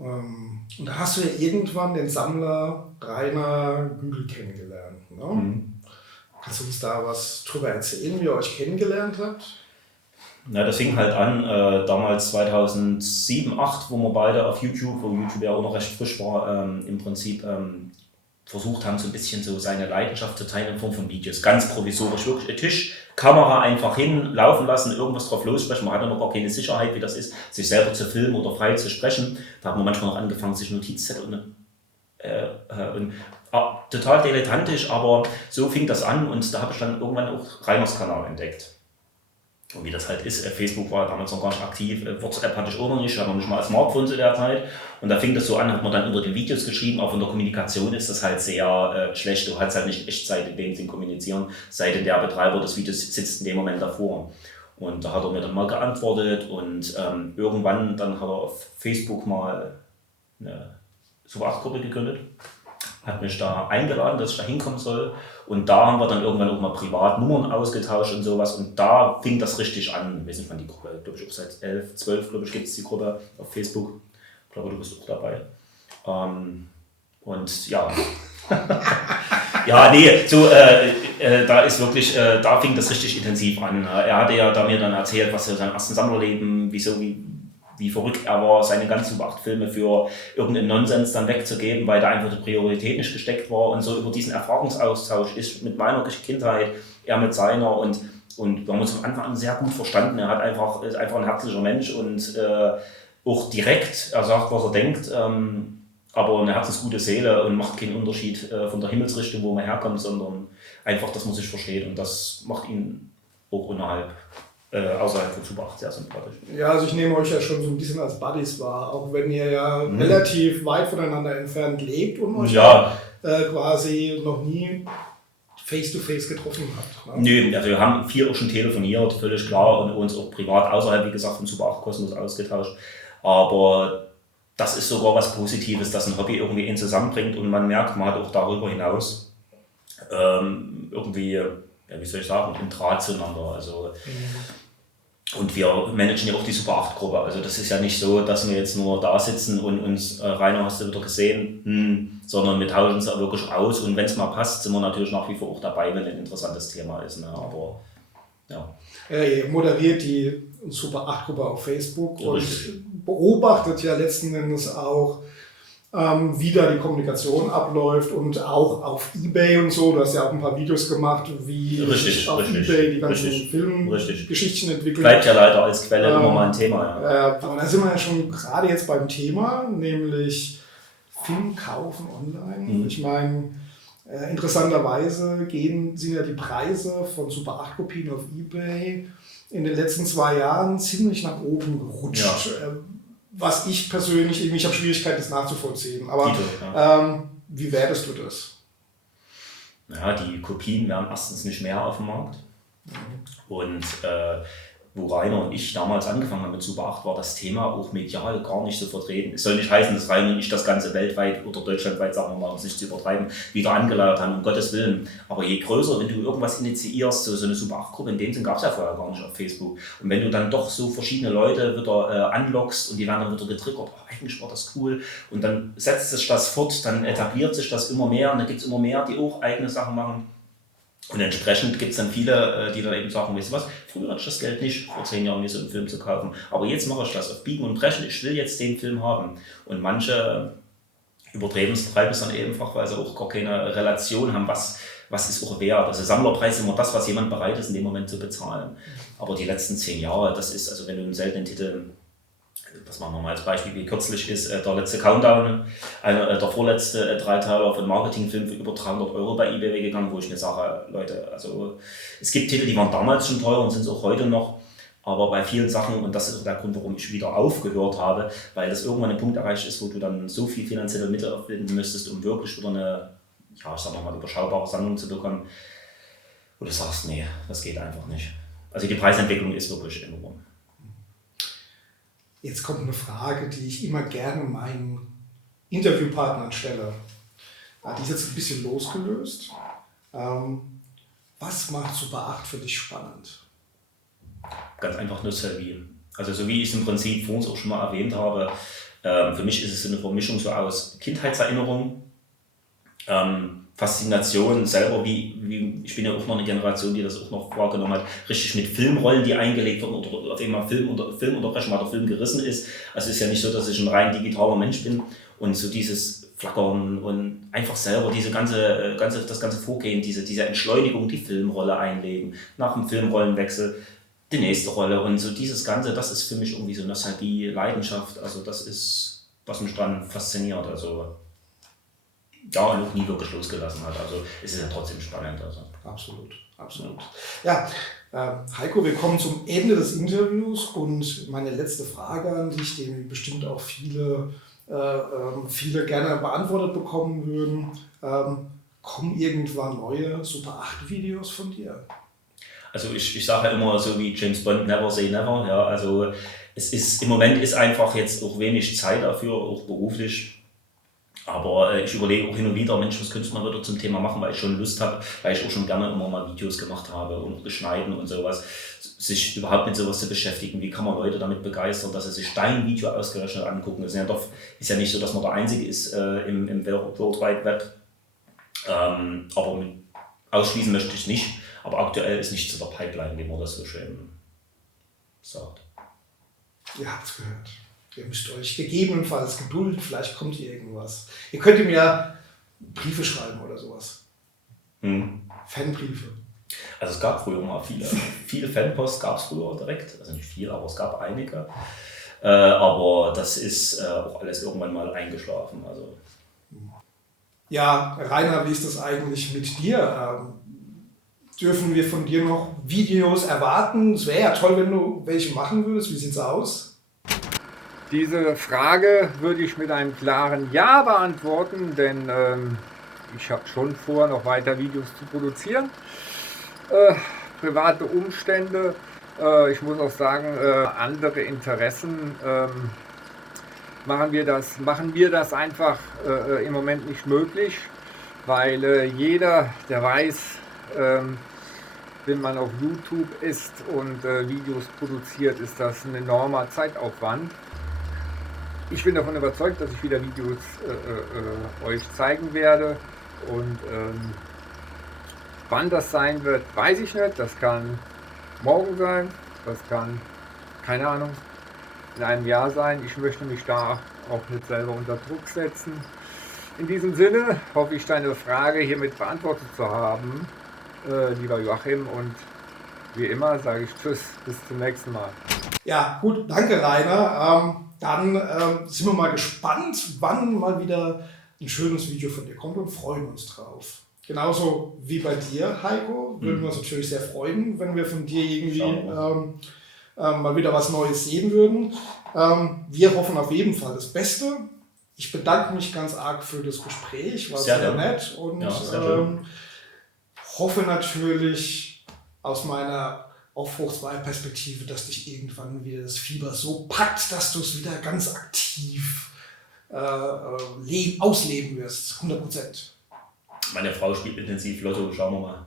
Und da hast du ja irgendwann den Sammler Rainer Gügel kennengelernt. Ne? Mhm. Kannst du uns da was drüber erzählen, wie ihr euch kennengelernt habt? Na, das fing halt an, damals 2007, 2008, wo wir beide auf YouTube, wo YouTube ja auch noch recht frisch war, im Prinzip versucht haben, so ein bisschen so seine Leidenschaft zu teilen in Form von Videos. Ganz provisorisch, wirklich Tisch, Kamera einfach hin, laufen lassen, irgendwas drauf lossprechen. Man hatte noch gar keine Sicherheit, wie das ist, sich selber zu filmen oder frei zu sprechen. Da hat man manchmal noch angefangen, sich Notizzettel und total dilettantisch, aber so fing das an und da habe ich dann irgendwann auch Rainers Kanal entdeckt. Und wie das halt ist, Facebook war damals noch gar nicht aktiv, WhatsApp hatte ich auch noch nicht, ich hatte noch nicht mal ein Smartphone zu der Zeit. Und da fing das so an, hat man dann über die Videos geschrieben, auch von der Kommunikation ist das halt sehr schlecht. Du kannst halt nicht Echtzeit in dem Sinn kommunizieren, sei denn der Betreiber des Videos sitzt in dem Moment davor. Und da hat er mir dann mal geantwortet und irgendwann dann hat er auf Facebook mal eine Super 8-Gruppe gegründet, hat mich da eingeladen, dass ich da hinkommen soll. Und da haben wir dann irgendwann auch mal privat Nummern ausgetauscht und sowas. Und da fing das richtig an. Wir sind von die Gruppe, glaube ich, auch seit 11, 12, glaube ich, gibt es die Gruppe auf Facebook. Ich glaube, du bist auch dabei. Und ja. Ja, nee, so, da ist wirklich, da fing das richtig intensiv an. Er hatte ja da mir dann erzählt, was er sein ersten Sammlerleben, wie verrückt er war, seine ganzen Super 8-Filme für irgendeinen Nonsens dann wegzugeben, weil da einfach die Priorität nicht gesteckt war. Und so über diesen Erfahrungsaustausch ist mit meiner Kindheit, er mit seiner und wir haben uns am Anfang an sehr gut verstanden. Er ist einfach ein herzlicher Mensch und auch direkt, er sagt, was er denkt, aber eine herzensgute Seele und macht keinen Unterschied von der Himmelsrichtung, wo man herkommt, sondern einfach, dass man sich versteht und das macht ihn auch außerhalb von Super 8 sehr sympathisch. Ja, also ich nehme euch ja schon so ein bisschen als Buddies wahr, auch wenn ihr ja relativ weit voneinander entfernt lebt und euch quasi noch nie face-to-face getroffen habt. Ne? Nö, also wir haben viel auch schon telefoniert, völlig klar, und uns auch privat außerhalb, wie gesagt, von Super 8 Kosmos ausgetauscht. Aber das ist sogar was Positives, dass ein Hobby irgendwie ihn zusammenbringt und man merkt, man hat auch darüber hinaus irgendwie, ja, wie soll ich sagen, einen Draht zueinander. Also, und wir managen ja auch die Super 8 Gruppe. Also das ist ja nicht so, dass wir jetzt nur da sitzen und uns, Rainer, hast du wieder gesehen, sondern wir tauschen es ja wirklich aus. Und wenn es mal passt, sind wir natürlich nach wie vor auch dabei, wenn ein interessantes Thema ist. Ne? Aber ja. Ihr moderiert die Super 8 Gruppe auf Facebook und beobachtet ja letzten Endes auch, wie da die Kommunikation abläuft und auch auf eBay und so. Du hast ja auch ein paar Videos gemacht, wie sich auf eBay die ganzen Filmgeschichten entwickeln. Bleibt ja leider als Quelle immer mal ein Thema. Ja. Aber da sind wir ja schon gerade jetzt beim Thema, nämlich Film kaufen online. Ich meine, interessanterweise sind ja die Preise von Super 8 Kopien auf eBay in den letzten 2 Jahren ziemlich nach oben gerutscht. Ja. Was ich persönlich, ich habe Schwierigkeiten, das nachzuvollziehen. Aber wie wertest du das? Ja, die Kopien werden erstens nicht mehr auf dem Markt. Und wo Rainer und ich damals angefangen haben mit Super 8, war das Thema auch medial gar nicht so vertreten. Es soll nicht heißen, dass Rainer und ich das Ganze weltweit oder deutschlandweit, sagen wir mal, um es nicht zu übertreiben, wieder angeleiert haben, um Gottes Willen. Aber je größer, wenn du irgendwas initiierst, so eine Super 8-Gruppe, in dem Sinn gab es ja vorher gar nicht auf Facebook. Und wenn du dann doch so verschiedene Leute wieder anlockst und die werden dann wieder getriggert, eigentlich war das cool. Und dann setzt sich das fort, dann etabliert sich das immer mehr und dann gibt es immer mehr, die auch eigene Sachen machen. Und entsprechend gibt es dann viele, die dann eben sagen, weißt du was, früher hatte ich das Geld nicht, vor 10 Jahren mir so einen Film zu kaufen, aber jetzt mache ich das auf Biegen und Brechen, ich will jetzt den Film haben. Und manche treiben es dann eben einfach, weil sie auch gar keine Relation haben, was ist auch wert. Also Sammlerpreis ist immer das, was jemand bereit ist, in dem Moment zu bezahlen. Aber die letzten 10 Jahre, das ist, also wenn du einen seltenen Titel, das machen wir mal als Beispiel, wie kürzlich ist der letzte Countdown, der vorletzte Dreiteiler von Marketingfilm für über 300 € bei eBay weggegangen, wo ich mir sage, Leute, also es gibt Titel, die waren damals schon teuer und sind es auch heute noch, aber bei vielen Sachen, und das ist auch der Grund, warum ich wieder aufgehört habe, weil das irgendwann ein Punkt erreicht ist, wo du dann so viel finanzielle Mittel aufwenden müsstest, um wirklich wieder eine, ja, ich sag mal, überschaubare Sammlung zu bekommen, wo du sagst, nee, das geht einfach nicht. Also die Preisentwicklung ist wirklich enorm. Jetzt kommt eine Frage, die ich immer gerne meinen Interviewpartnern stelle. Die ist jetzt ein bisschen losgelöst. Was macht Super 8 für dich spannend? Ganz einfach Nostalgie. Also so wie ich es im Prinzip vor uns auch schon mal erwähnt habe, Für mich ist es eine Vermischung so aus Kindheitserinnerung, Faszination selber, ich bin ja auch noch eine Generation, die das auch noch wahrgenommen hat, richtig mit Filmrollen, die eingelegt wurden oder auf einmal Filmunterbrechung, weil der Film gerissen ist. Also es ist ja nicht so, dass ich ein rein digitaler Mensch bin und so dieses Flackern und einfach selber das ganze Vorgehen, diese Entschleunigung, die Filmrolle einlegen, nach dem Filmrollenwechsel die nächste Rolle und so dieses Ganze, das ist für mich irgendwie so Nostalgie, Leidenschaft, also das ist, was mich dran fasziniert, also ja, noch nie wirklich losgelassen hat, also es ist ja trotzdem spannend. Also. Absolut. Ja, Heiko, wir kommen zum Ende des Interviews und meine letzte Frage an dich, die bestimmt auch viele gerne beantwortet bekommen würden. Kommen irgendwann neue Super 8 Videos von dir? Also ich sage ja immer so wie James Bond, never say never. Ja, also im Moment ist einfach jetzt auch wenig Zeit dafür, auch beruflich. Aber ich überlege auch hin und wieder, Mensch, was könntest du mal wieder zum Thema machen, weil ich schon Lust habe, weil ich auch schon gerne immer mal Videos gemacht habe und beschneiden und sowas. Sich überhaupt mit sowas zu beschäftigen, wie kann man Leute damit begeistern, dass sie sich dein Video ausgerechnet angucken. Es ist ja nicht so, dass man der Einzige ist im World Wide Web. Aber ausschließen möchte ich nicht. Aber aktuell ist nichts in der Pipeline, wie man das so schön sagt. Ihr habt es gehört. Ihr müsst euch gegebenenfalls gedulden, vielleicht kommt hier irgendwas. Ihr könnt ihm ja Briefe schreiben oder sowas. Fanbriefe. Also es gab früher mal viele Fanposts gab es früher direkt. Also nicht viel, aber es gab einige. Aber das ist auch alles irgendwann mal eingeschlafen. Also. Ja, Rainer, wie ist das eigentlich mit dir? Dürfen wir von dir noch Videos erwarten? Es wäre ja toll, wenn du welche machen würdest. Wie sieht's aus? Diese Frage würde ich mit einem klaren Ja beantworten, denn ich habe schon vor, noch weiter Videos zu produzieren. Private Umstände, ich muss auch sagen, andere Interessen machen wir das einfach im Moment nicht möglich, weil jeder, der weiß, wenn man auf YouTube ist und Videos produziert, ist das ein enormer Zeitaufwand. Ich bin davon überzeugt, dass ich wieder Videos euch zeigen werde und wann das sein wird, weiß ich nicht. Das kann morgen sein, das kann, keine Ahnung, in einem Jahr sein. Ich möchte mich da auch nicht selber unter Druck setzen. In diesem Sinne hoffe ich, deine Frage hiermit beantwortet zu haben, lieber Joachim, und wie immer sage ich Tschüss, bis zum nächsten Mal. Ja, gut, danke Rainer. Dann sind wir mal gespannt, wann mal wieder ein schönes Video von dir kommt und freuen uns drauf. Genauso wie bei dir, Heiko, würden wir uns natürlich sehr freuen, wenn wir von dir irgendwie mal wieder was Neues sehen würden. Wir hoffen auf jeden Fall das Beste. Ich bedanke mich ganz arg für das Gespräch, war sehr nett und hoffe natürlich aus meiner Aufbruchswahlperspektive, dass dich irgendwann wieder das Fieber so packt, dass du es wieder ganz aktiv ausleben wirst, 100%. Meine Frau spielt intensiv Lotto, schauen wir mal.